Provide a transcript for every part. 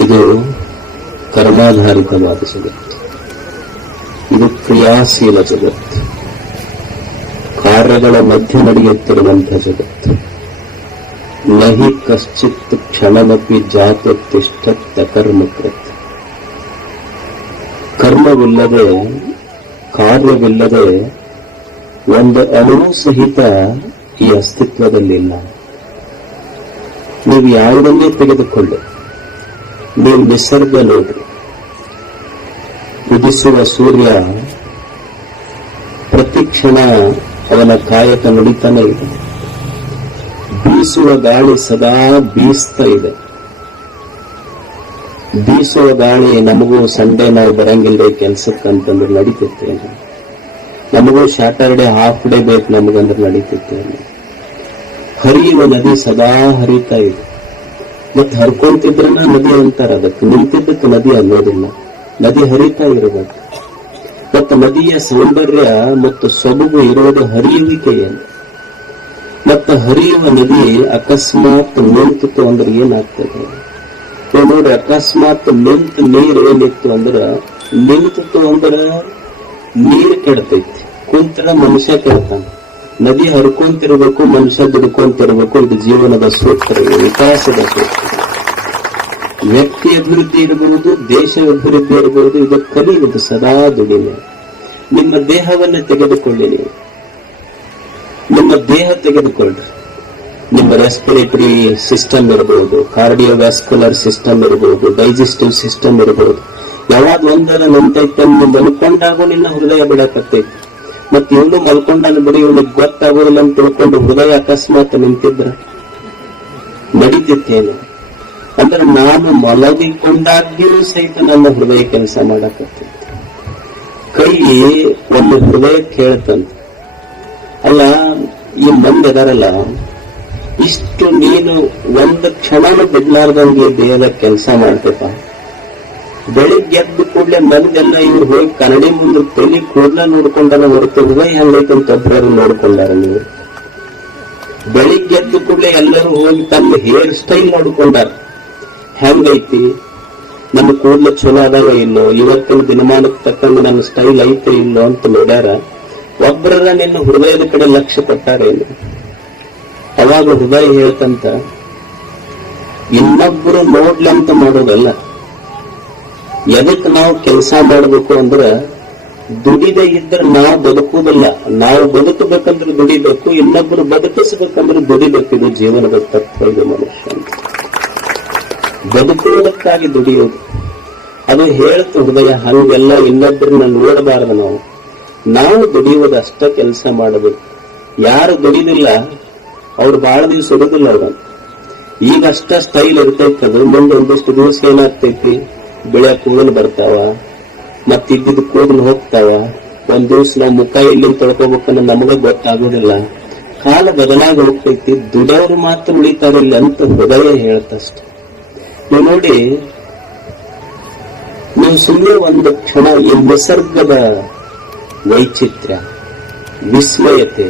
ಇದು ಕರ್ಮಾಧಾರಿತವಾದ ಜಗತ್ತು. ಇದು ಕ್ರಿಯಾಶೀಲ ಜಗತ್ತು. ಕಾರ್ಯಗಳ ಮಧ್ಯೆ ನಡೆಯುತ್ತಿರುವಂತಹ ಜಗತ್ತು. ನಹಿ ಕಶ್ಚಿತ್ ಕ್ಷಣಮಪಿ ಜಾತ ತಿಷ್ಠತ್ ಕರ್ಮಕೃತ್. ಕರ್ಮವಿಲ್ಲದೆ, ಕಾರ್ಯವಿಲ್ಲದೆ ಒಂದು ಅಣು ಸಹಿತ ಈ ಅಸ್ತಿತ್ವದಲ್ಲಿಲ್ಲ. ನೀವು ಯಾವುದನ್ನೇ ತೆಗೆದುಕೊಳ್ಳಿ, ನೀವು ನಿಸರ್ಗ ನೋಡ್ರಿ. ಉದಿಸುವ ಸೂರ್ಯ ಪ್ರತಿ ಕ್ಷಣ ಅವನ ಕಾಯಕ ನಡೀತಾನೆ ಇದೆ. ಬೀಸುವ ಗಾಳಿ ಸದಾ ಬೀಸ್ತಾ ಇದೆ. ಬೀಸುವ ಗಾಳಿ ನಮಗೂ ಸಂಡೇ ನಾವು ಬರಂಗಿಲ್ಲ ಕೆಲ್ಸಕ್ಕಂತಂದ್ರೆ ನಡೀತಿರ್ತೇನೆ. ನಮಗೂ ಸ್ಯಾಟರ್ಡೆ ಹಾಫ್ ಡೇ ಬೇಕು ನಮಗಂದ್ರೆ ನಡೀತಿರ್ತೇನೆ. ಹರಿಯುವ ನದಿ ಸದಾ ಹರಿತಾ ಇದೆ. ಮತ್ತೆ ಹರ್ಕೊಂತಿದ್ರನ ನದಿ ಅಂತಾರ. ಅದಕ್ಕೆ ನಿಂತಿದ್ದಕ್ಕೆ ನದಿ ಅನ್ನೋದಿಲ್ಲ. ನದಿ ಹರಿತಾ ಇರಬೇಕು. ಮತ್ತು ನದಿಯ ಸೌಂದರ್ಯ ಮತ್ತು ಸೊಬಗು ಇರುವುದು ಹರಿಯುವಿಕೆಯಲ್ಲಿ. ಮತ್ತು ಹರಿಯುವ ನದಿ ಅಕಸ್ಮಾತ್ ನಿಂತಿತ್ತು ಅಂದ್ರೆ ಏನಾಗ್ತದೆ ನೋಡಿ. ಅಕಸ್ಮಾತ್ ನಿಂತು ನೀರು ಏನಿತ್ತು ಅಂದ್ರೆ, ನಿಂತಿತ್ತು ಅಂದ್ರೆ ನೀರು ಕೆಡ್ತೈತಿ. ಕುಂತರ ಮನುಷ್ಯ ಕೆಡ್ತಾನೆ. ನದಿ ಹರ್ಕೊಂತಿರ್ಬೇಕು, ಮನುಷ್ಯ ದುಡ್ಕೊಂತಿರ್ಬೇಕು. ಇದು ಜೀವನದ ಸೂತ್ರ, ವಿಕಾಸದ ಸೂತ್ರ. ವ್ಯಕ್ತಿ ಅಭಿವೃದ್ಧಿ ಇರಬಹುದು, ದೇಶ ಅಭಿವೃದ್ಧಿ ಇರಬಹುದು. ಇದು ಕಲಿಯುವುದು ಸದಾ ದುಡಿಮೆ. ನಿಮ್ಮ ದೇಹವನ್ನ ತೆಗೆದುಕೊಳ್ಳಿ. ನೀವು ನಿಮ್ಮ ದೇಹ ತೆಗೆದುಕೊಳ್ಳ್ರಿ. ನಿಮ್ಮ ರೆಸ್ಪಿರೇಟರಿ ಸಿಸ್ಟಮ್ ಇರಬಹುದು, ಕಾರ್ಡಿಯೋವ್ಯಾಸ್ಕ್ಯುಲರ್ ಸಿಸ್ಟಮ್ ಇರಬಹುದು, ಡೈಜೆಸ್ಟಿವ್ ಸಿಸ್ಟಮ್ ಇರಬಹುದು. ಯಾವಾಗ ಒಂದರ ನಿಂತೈತೆ ನೀವು ಮಲ್ಕೊಂಡಾಗೂ ನಿನ್ನ ಹೃದಯ ಬಿಡಕತ್ತೈತಿ. ಮತ್ತೆ ಇವನು ಮಲ್ಕೊಂಡಾನ ಬಿಡಿ, ಇವನಿಗೆ ಗೊತ್ತಾಗೋದಿಲ್ಲ ಅಂತ ತಿಳ್ಕೊಂಡು ಹೃದಯ ಅಕಸ್ಮಾತ್ ನಿಂತಿದ್ರ ನಡೀತಿತ್ತೇನು ಅಂದ್ರೆ, ನಾನು ಮಲಗಿಕೊಂಡಾಗ್ಯೂ ಸಹಿತ ನನ್ನ ಹೃದಯ ಕೆಲಸ ಮಾಡಕತ್ತೈತಿ. ಕೈ ಒಂದು ಹೃದಯ ಕೇಳ್ತಂತ. ಅಲ್ಲ, ಈ ಮಂದಿ ಅದಾರಲ್ಲ, ಇಷ್ಟು ನೀನು ಒಂದು ಕ್ಷಣನೂ ಬಿಡ್ಲಾರ್ದಂಗೆ ದೇಹದ ಕೆಲಸ ಮಾಡ್ತೇಪ. ಬೆಳಿಗ್ಗೆ ಎದ್ದು ಕೂಡ್ಲೆ ಮಂದೆಲ್ಲ ಇವ್ರು ಹೋಗಿ ಕನ್ನಡಿ ಮುಂದೆ ತಲೆ ಕೂಡ್ಲ ನೋಡ್ಕೊಂಡಾರ ಹೊರತು ಹೃದಯ ಹೆಂಗೈತಂತ ಒಬ್ಬರು ನೋಡ್ಕೊಂಡಾರ. ನೀವು ಬೆಳಿಗ್ಗೆ ಎದ್ದು ಕೂಡ್ಲೆ ಎಲ್ಲರೂ ಹೋಗಿ ತಮ್ಮ ಹೇರ್ ಸ್ಟೈಲ್ ನೋಡ್ಕೊಂಡಾರ. ಹೆಂಗೈತಿ, ನಮ್ಮ ಕೂಡ್ಲ ಚಲೋ ಆದಾಗ ಇಲ್ಲೋ, ಇವತ್ತಿನ ದಿನಮಾನಕ್ಕೆ ತಕ್ಕಂಗೆ ನನ್ನ ಸ್ಟೈಲ್ ಐತೆ ಇಲ್ಲೋ ಅಂತ ನೋಡ್ಯಾರ. ಒಬ್ಬರ ನಿನ್ನ ಹೃದಯದ ಕಡೆ ಲಕ್ಷ್ಯ ಕೊಟ್ಟಾರೇನು? ಅವಾಗ ಹೃದಯ ಹೇಳ್ತಂತ, ಇನ್ನೊಬ್ಬರು ನೋಡ್ಲಿ ಅಂತ ಮಾಡೋದಲ್ಲ. ಎದಕ್ಕೆ ನಾವು ಕೆಲಸ ಮಾಡಬೇಕು ಅಂದ್ರೆ, ದುಡಿದೇ ಇದ್ರೆ ನಾವು ಬದುಕುವುದಿಲ್ಲ. ನಾವು ಬದುಕಬೇಕಂದ್ರೆ ದುಡಿಬೇಕು, ಇನ್ನೊಬ್ಬರು ಬದುಕಿಸಬೇಕಂದ್ರೆ ದುಡಿಬೇಕು. ಇದು ಜೀವನದ ತತ್ವ. ಇದು ಮನುಷ್ಯ ಬದುಕುವುದಕ್ಕಾಗಿ ದುಡಿಯೋದು. ಅದು ಹೇಳ್ತು ಹೃದಯ. ಹಂಗೆಲ್ಲ ಇನ್ನೊಬ್ಬರನ್ನ ನೋಡಬಾರದು. ನಾವು ದುಡಿಯುವುದು ಅಷ್ಟ ಕೆಲಸ ಮಾಡಬೇಕು. ಯಾರು ದುಡಿದಿಲ್ಲ ಅವ್ರು ಬಹಳ ದಿವಸ ಇರುದಿಲ್ಲ. ಅವ್ರನ್ನ ಈಗ ಅಷ್ಟ ಸ್ಟೈಲ್ ಇರ್ತೈತಿ. ಅದು ಮುಂದೆ ಒಂದಿಷ್ಟು ದಿವಸ ಏನಾಗ್ತೈತಿ, ಬೆಳೆ ಕೂದಲು ಬರ್ತಾವ, ಮತ್ತಿದ್ದ ಕೂದಲು ಹೋಗ್ತಾವ. ಒಂದ್ ದಿವ್ಸ ನಾವು ಮುಖ ಎಲ್ಲಿ ತೊಳ್ಕೋಬೇಕನ್ನ ನಮಗ ಗೊತ್ತಾಗೋದಿಲ್ಲ. ಕಾಲ ಬದಲಾಗಿ ಹೋಗ್ತೈತಿ. ದುಡಿಯವ್ರು ಮಾತ್ರ ಉಳಿತಾರಿಲ್ಲ ಅಂತ ಹೃದಯ ಹೇಳ್ತಷ್ಟೆ. ನೀವು ನೋಡಿ, ನೀವು ಸುಮ್ಮನೆ ಒಂದು ಕ್ಷಣ ಈ ನಿಸರ್ಗದ ವೈಚಿತ್ರ್ಯ, ವಿಸ್ಮಯತೆ,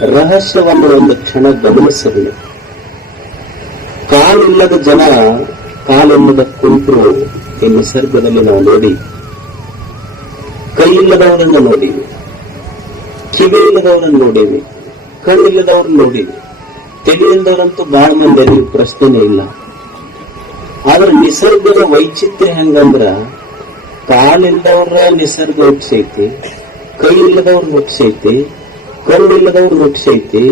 ರಹಸ್ಯವನ್ನು ಒಂದು ಕ್ಷಣ ಗಮನಿಸಲಿ. ಕಾಲಿಲ್ಲದ ಜನ ಕಾಲಿಲ್ಲದ ಕುಂತರು ಈ ನಿಸರ್ಗದಲ್ಲಿ ನಾವು ನೋಡಿ. ಕೈ ಇಲ್ಲದವರನ್ನು ನೋಡಿವಿ, ಕಿವಿ ಇಲ್ಲದವರನ್ನು ನೋಡೀವಿ, ಕಣ್ಣಿಲ್ಲದವ್ರನ್ನ ನೋಡೀವಿ. ತಲೆ ಇಲ್ಲದವರಂತೂ ಬಹಳ ಮಂದಿ ಪ್ರಶ್ನೆನೇ ಇಲ್ಲ. ಆದ್ರೆ ನಿಸರ್ಗದ ವೈಚಿತ್ರ್ಯ ಹೆಂಗಂದ್ರ, ಕಾಲಿಲ್ಲದವ್ರ ನಿಸರ್ಗ ಹುಟ್ಟಿಸೈತಿ, ಕೈ ಇಲ್ಲದವ್ರ ಹುಟ್ಟಿಸೈತಿ, ಕಣ್ಣಿಲ್ಲದವ್ರು ಹುಟ್ಟಿಸೈತಿ,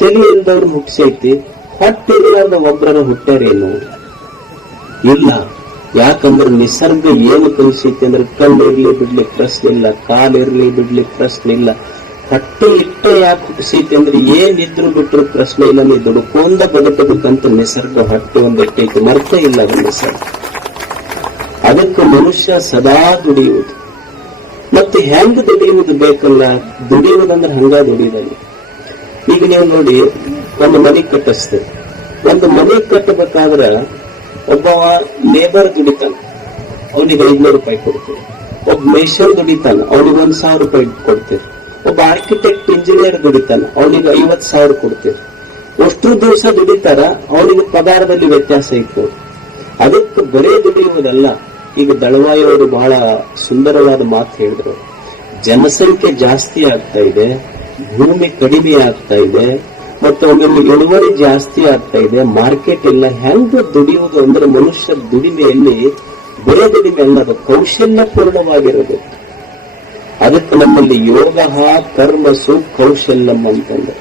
ತಲೆ ಇಲ್ಲದವ್ರು ಹುಟ್ಟಿಸೈತಿ. ಹೊಟ್ಟಿಲ್ಲದ ಒಬ್ಬರ ಹುಟ್ಟಾರೇನು? ಇಲ್ಲ. ಯಾಕಂದ್ರೆ ನಿಸರ್ಗ ಏನು ಕಲಿಸೈತಿ ಅಂದ್ರೆ, ಕಣ್ಣಿರ್ಲಿ ಬಿಡ್ಲಿ ಪ್ರಶ್ನೆ ಇಲ್ಲ, ಕಾಲಿರ್ಲಿ ಬಿಡ್ಲಿ ಪ್ರಶ್ನೆ ಇಲ್ಲ. ಹೊಟ್ಟೆ ಇಟ್ಟ ಯಾಕೆ ಹುಟ್ಟಿಸೈತಿ ಅಂದ್ರೆ, ಏನಿದ್ರು ಬಿಟ್ರು ಪ್ರಶ್ನೆ ಇಲ್ಲ. ನೀವು ದುಡ್ಕೊಂಡ ಬದುಕಬೇಕಂತ ನಿಸರ್ಗ ಹೊಟ್ಟೆ ಒಂದು ಇಟ್ಟೈತಿ, ಮರ್ತ ಇಲ್ಲ ಅದು ನಿಸರ್ಗ. ಅದಕ್ಕೆ ಮನುಷ್ಯ ಸದಾ ದುಡಿಯುವುದು. ಮತ್ತೆ ಹೆಂಗ್ ದುಡಿಯುವುದು ಬೇಕಲ್ಲ? ದುಡಿಯುವುದಂದ್ರೆ ಹಂಗ ದುಡಿಯುವುದಲ್ಲ. ಈಗ ನೀವು ನೋಡಿ, ಒಂದು ಮನೆ ಕಟ್ಟಿಸ್ತೇವೆ. ಒಂದು ಮನೆ ಕಟ್ಟಬೇಕಾದ್ರ ಒಬ್ಬವ ಲೇಬರ್ ದುಡಿತಾನ, ಅವನಿಗೆ 500 ರೂಪಾಯಿ ಕೊಡ್ತೇವೆ. ಒಬ್ಬ ಮೇಷನ್ ದುಡಿತಾನ, ಅವನಿಗೆ 1,000 ರೂಪಾಯಿ ಕೊಡ್ತೇವೆ. ಒಬ್ಬ ಆರ್ಕಿಟೆಕ್ಟ್ ಇಂಜಿನಿಯರ್ ದುಡಿತಾನ, ಅವನಿಗೆ 50,000 ಕೊಡ್ತೇವೆ. ಅಷ್ಟು ದಿವಸ ದುಡಿತಾರ, ಅವನಿಗೆ ಪಗಾರದಲ್ಲಿ ವ್ಯತ್ಯಾಸ ಇತ್ತು. ಅದಕ್ಕೆ ಬರೇ ದುಡಿಯುವುದಲ್ಲ. ಈಗ ದಳವಾಯಿ ಅವರು ಬಹಳ ಸುಂದರವಾದ ಮಾತು ಹೇಳಿದ್ರು. ಜನಸಂಖ್ಯೆ ಜಾಸ್ತಿ ಆಗ್ತಾ ಇದೆ, ಭೂಮಿ ಕಡಿಮೆ ಆಗ್ತಾ ಇದೆ, ಮತ್ತು ಒಮ್ಮೊಮ್ಮೆ ಇಳುವರಿ ಜಾಸ್ತಿ ಆಗ್ತಾ ಇದೆ, ಮಾರ್ಕೆಟ್ ಇಲ್ಲ. ಹೆಂಗ ದುಡಿಯುವುದು ಅಂದ್ರೆ ಮನುಷ್ಯ ದುಡಿಮೆಯಲ್ಲಿ ಬರೇ ದುಡಿಮೆ ಅಲ್ಲ, ಅದು ಕೌಶಲ್ಯ ಪೂರ್ಣವಾಗಿರೋದು. ಅದಕ್ಕೆ ನಮ್ಮಲ್ಲಿ ಯೋಗ ಕರ್ಮಸು ಕೌಶಲ್ಯಂ ಅಂತಂದ್ರೆ,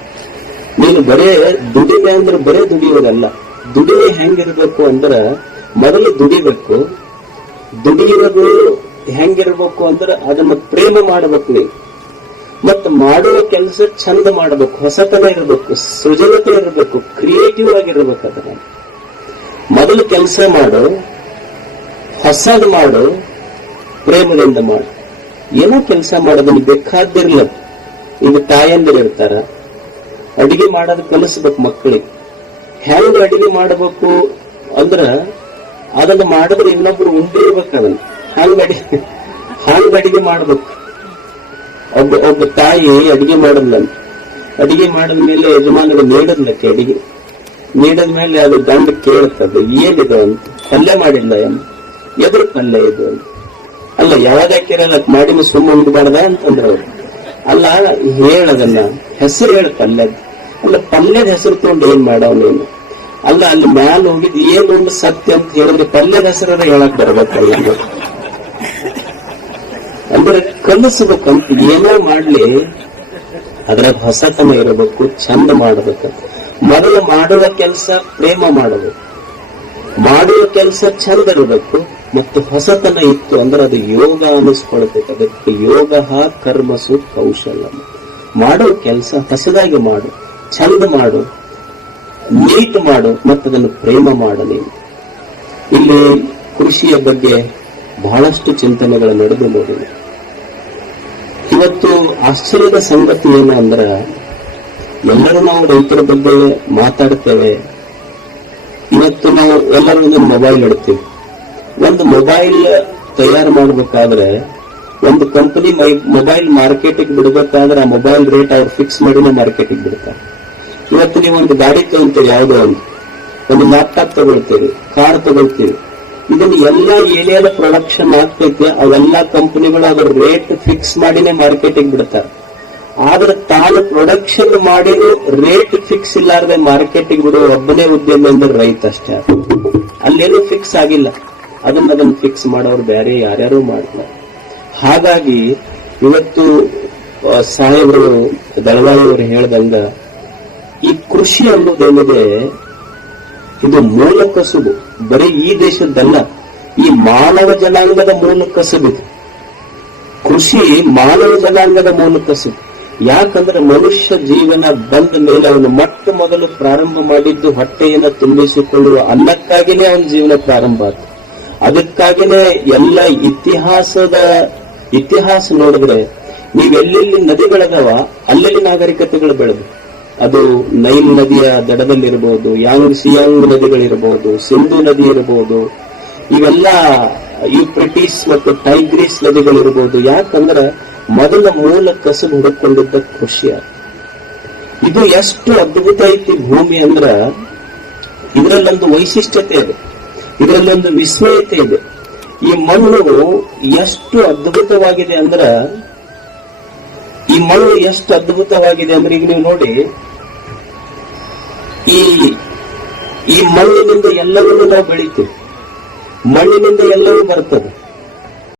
ನೀನು ಬರೇ ದುಡಿಮೆ ಅಂದ್ರೆ ಬರೇ ದುಡಿಯೋದಲ್ಲ. ದುಡಿಮೆ ಹೆಂಗಿರ್ಬೇಕು ಅಂದ್ರ ಮೊದಲು ದುಡಿಬೇಕು. ದುಡಿಯೋದು ಹೆಂಗಿರ್ಬೇಕು ಅಂದ್ರೆ ಅದನ್ನ ಪ್ರೇಮ ಮಾಡಬೇಕು ನೀವು. ಮತ್ತು ಮಾಡುವ ಕೆಲಸ ಚಂದ ಮಾಡಬೇಕು, ಹೊಸತನ ಇರಬೇಕು, ಸೃಜನತೆ ಇರಬೇಕು, ಕ್ರಿಯೇಟಿವ್ ಆಗಿರ್ಬೇಕು. ಅದನ್ನ ಮೊದಲು ಕೆಲಸ ಮಾಡು, ಹೊಸದು ಮಾಡು, ಪ್ರೇಮದಿಂದ ಮಾಡು. ಏನೋ ಕೆಲಸ ಮಾಡೋದನ್ನ ಬೇಕಾದಿರ್ಲ. ಈಗ ತಾಯಂದಿರು ಇರ್ತಾರ, ಅಡಿಗೆ ಮಾಡೋದು ಕಲಿಸ್ಬೇಕು ಮಕ್ಕಳಿಗೆ. ಹೆಂಗ ಅಡಿಗೆ ಮಾಡಬೇಕು ಅಂದ್ರ ಅದನ್ನ ಮಾಡಿದ್ರೆ ಇನ್ನೊಬ್ರು ಉಂಡಿರ್ಬೇಕು. ಅದನ್ನ ಹಂಗ ಅಡಿಗೆ ಮಾಡ್ಬೇಕು. ಒಬ್ಬ ತಾಯಿ ಅಡಿಗೆ ಮಾಡಲ್ಲ, ಅಡಿಗೆ ಮಾಡಿದ ಮೇಲೆ ಯಜಮಾನಿಗೆ ನೀಡದ್ಲಕ್ಕೆ ಅಡಿಗೆ ನೀಡದ್ಮೇಲೆ ಅದು ಗಂಡ ಕೇಳ್ತದೆ, ಏನಿದು ಅಂತ. ಪಲ್ಯ ಮಾಡಿಲ್ಲ ಏನು, ಎದುರು ಪಲ್ಯ ಇದು ಅಂತ. ಅಲ್ಲ, ಯಾವಾಗ ಹಾಕಿರಲ್ಲ ಮಾಡಿ ಸುಮ್ಮ ಉಂಡ್ಬಾರ್ದ ಅಂತಂದ್ರ ಅವ್ರು. ಅಲ್ಲ, ಹೇಳದನ್ನ ಹೆಸರು ಹೇಳ ಪಲ್ಯದ. ಅಲ್ಲ, ಪಲ್ಯದ ಹೆಸರು ತಗೊಂಡು ಏನ್ ಮಾಡವ್ ನೀನು? ಅಲ್ಲ, ಅಲ್ಲಿ ಮ್ಯಾಲ ಹೋಗಿದ್ ಏನೊಂದು ಸತ್ಯ ಅಂತ ಹೇಳಿದ್ರೆ ಪಲ್ಯದ ಹೆಸರ ಹೇಳಕ್ ಬರ್ಬೇಕಲ್ಲ. ಅಂದ್ರೆ ಕಲಿಸ್ಬೇಕಂತ ಏನೋ ಮಾಡ್ಲಿ, ಅದ್ರಾಗ ಹೊಸತನ ಇರಬೇಕು, ಚಂದ ಮಾಡಬೇಕು. ಮೊದಲು ಮಾಡುವ ಕೆಲಸ ಪ್ರೇಮ ಮಾಡಬೇಕು, ಮಾಡುವ ಕೆಲಸ ಚಂದ ಇರಬೇಕು, ಮತ್ತು ಹೊಸತನ ಇತ್ತು ಅಂದ್ರೆ ಅದು ಯೋಗ ಅನ್ನಿಸ್ಕೊಳ್ಬೇಕು. ಅದಕ್ಕೆ ಯೋಗ ಕರ್ಮಸು ಕೌಶಲ್ಯ. ಮಾಡೋ ಕೆಲಸ ಹೊಸದಾಗಿ ಮಾಡು, ಚಂದ ಮಾಡು, ನೀಟ್ ಮಾಡು, ಮತ್ತದನ್ನು ಪ್ರೇಮ ಮಾಡು. ನೀನು ಇಲ್ಲಿ ಕೃಷಿಯ ಬಗ್ಗೆ ಬಹಳಷ್ಟು ಚಿಂತನೆಗಳು ನಡೆದು ನೋಡಿದೆ. ಇವತ್ತು ಆಶ್ಚರ್ಯದ ಸಂಗತಿ ಏನು ಅಂದ್ರ, ಎಲ್ಲರೂ ನಾವು ರೈತರ ಬಗ್ಗೆ ಮಾತಾಡ್ತೇವೆ. ಇವತ್ತು ನಾವು ಎಲ್ಲರೂ ಒಂದು ಮೊಬೈಲ್ ಇಡ್ತೀವಿ. ಒಂದು ಮೊಬೈಲ್ ತಯಾರು ಮಾಡ್ಬೇಕಾದ್ರೆ, ಒಂದು ಕಂಪನಿ ಮೊಬೈಲ್ ಮಾರ್ಕೆಟಿಗೆ ಬಿಡ್ಬೇಕಾದ್ರೆ ಆ ಮೊಬೈಲ್ ರೇಟ್ ಅವ್ರು ಫಿಕ್ಸ್ ಮಾಡಿನೇ ಮಾರ್ಕೆಟಿಗೆ ಬಿಡ್ತಾರೆ. ಇವತ್ತು ನೀವು ಒಂದು ಗಾಡಿ ತಗೊಳ್ತೀರಿ, ಯಾವುದೋ ಒಂದು ಲ್ಯಾಪ್ಟಾಪ್ ತಗೊಳ್ತೀರಿ, ಕಾರ್ ತಗೊಳ್ತೀರಿ, ಇದನ್ನ ಎಲ್ಲ ಏನೇನು ಪ್ರೊಡಕ್ಷನ್ ಆಗ್ತೈತೆ ಅವೆಲ್ಲಾ ಕಂಪನಿಗಳು ಅದ್ರ ರೇಟ್ ಫಿಕ್ಸ್ ಮಾಡಿನೇ ಮಾರ್ಕೆಟಿಗೆ ಬಿಡ್ತಾರೆ. ಆದ್ರೆ ತಾನು ಪ್ರೊಡಕ್ಷನ್ ಮಾಡಿರೋ ರೇಟ್ ಫಿಕ್ಸ್ ಇಲ್ಲಾರ್ದೆ ಮಾರ್ಕೆಟಿಗೆ ಬಿಡೋ ಒಬ್ಬನೇ ಉದ್ಯಮ ಅಂದ್ರೆ ರೈತ ಅಷ್ಟೇ. ಅಲ್ಲೇನೂ ಫಿಕ್ಸ್ ಆಗಿಲ್ಲ, ಅದನ್ನ ಫಿಕ್ಸ್ ಮಾಡೋರು ಬೇರೆ ಯಾರ್ಯಾರು ಮಾಡ್ತಾರೆ. ಹಾಗಾಗಿ ಇವತ್ತು ಸಾಹೇಬರು ದಳವಾಯಿಯವರು ಹೇಳ್ದಂಗ ಈ ಕೃಷಿ ಅನ್ನೋದೇನಿದೆ ಇದು ಮೂಲ ಕಸುಬು. ಬರೀ ಈ ದೇಶದ್ದಲ್ಲ, ಈ ಮಾನವ ಜನಾಂಗದ ಮೂಲ ಕಸುಬಿದೆ. ಕೃಷಿ ಮಾನವ ಜನಾಂಗದ ಮೂಲ ಕಸುಬು. ಯಾಕಂದ್ರೆ ಮನುಷ್ಯ ಜೀವನ ಬಂದ ಮೇಲೆ ಅವನು ಮೊಟ್ಟ ಮೊದಲು ಪ್ರಾರಂಭ ಮಾಡಿದ್ದು ಹೊಟ್ಟೆಯನ್ನು ತುಂಬಿಸಿಕೊಳ್ಳುವ ಅನ್ನಕ್ಕಾಗಿನೇ ಅವನ ಜೀವನ ಪ್ರಾರಂಭ ಆಯ್ತು. ಅದಕ್ಕಾಗಿನೇ ಎಲ್ಲ ಇತಿಹಾಸ ನೋಡಿದ್ರೆ ನೀವೆಲ್ಲೆಲ್ಲಿ ನದಿಗಳದಾವ ಅಲ್ಲೆಲ್ಲಿ ನಾಗರಿಕತೆಗಳು ಬೆಳೆದು. ಅದು ನೈಲ್ ನದಿಯ ದಡದಲ್ಲಿರಬಹುದು, ಸಿಯಾಂಗ್ ನದಿಗಳಿರಬಹುದು, ಸಿಂಧು ನದಿ ಇರಬಹುದು, ಇವೆಲ್ಲ ಯೂಫ್ರೆಟಿಸ್ ಮತ್ತು ಟೈಗ್ರಿಸ್ ನದಿಗಳಿರಬಹುದು. ಯಾಕಂದ್ರೆ ಮೊದಲ ಮೂಲ ಕಸಬು ಹುಡುಕೊಂಡಿದ್ದ ಕೃಷಿ. ಇದು ಎಷ್ಟು ಅದ್ಭುತ ಐತಿ ಭೂಮಿ ಅಂದ್ರ, ಇದರಲ್ಲೊಂದು ವೈಶಿಷ್ಟ್ಯತೆ ಇದೆ, ಇದರಲ್ಲೊಂದು ವಿಸ್ಮಯತೆ ಇದೆ. ಈ ಮಣ್ಣು ಎಷ್ಟು ಅದ್ಭುತವಾಗಿದೆ ಅಂದ್ರ, ಈಗ ನೀವು ನೋಡಿ, ಈ ಮಣ್ಣಿನಿಂದ ಎಲ್ಲವನ್ನೂ ನಾವು ಬೆಳಿತೀವಿ, ಮಣ್ಣಿನಿಂದ ಎಲ್ಲವೂ ಬರ್ತದೆ.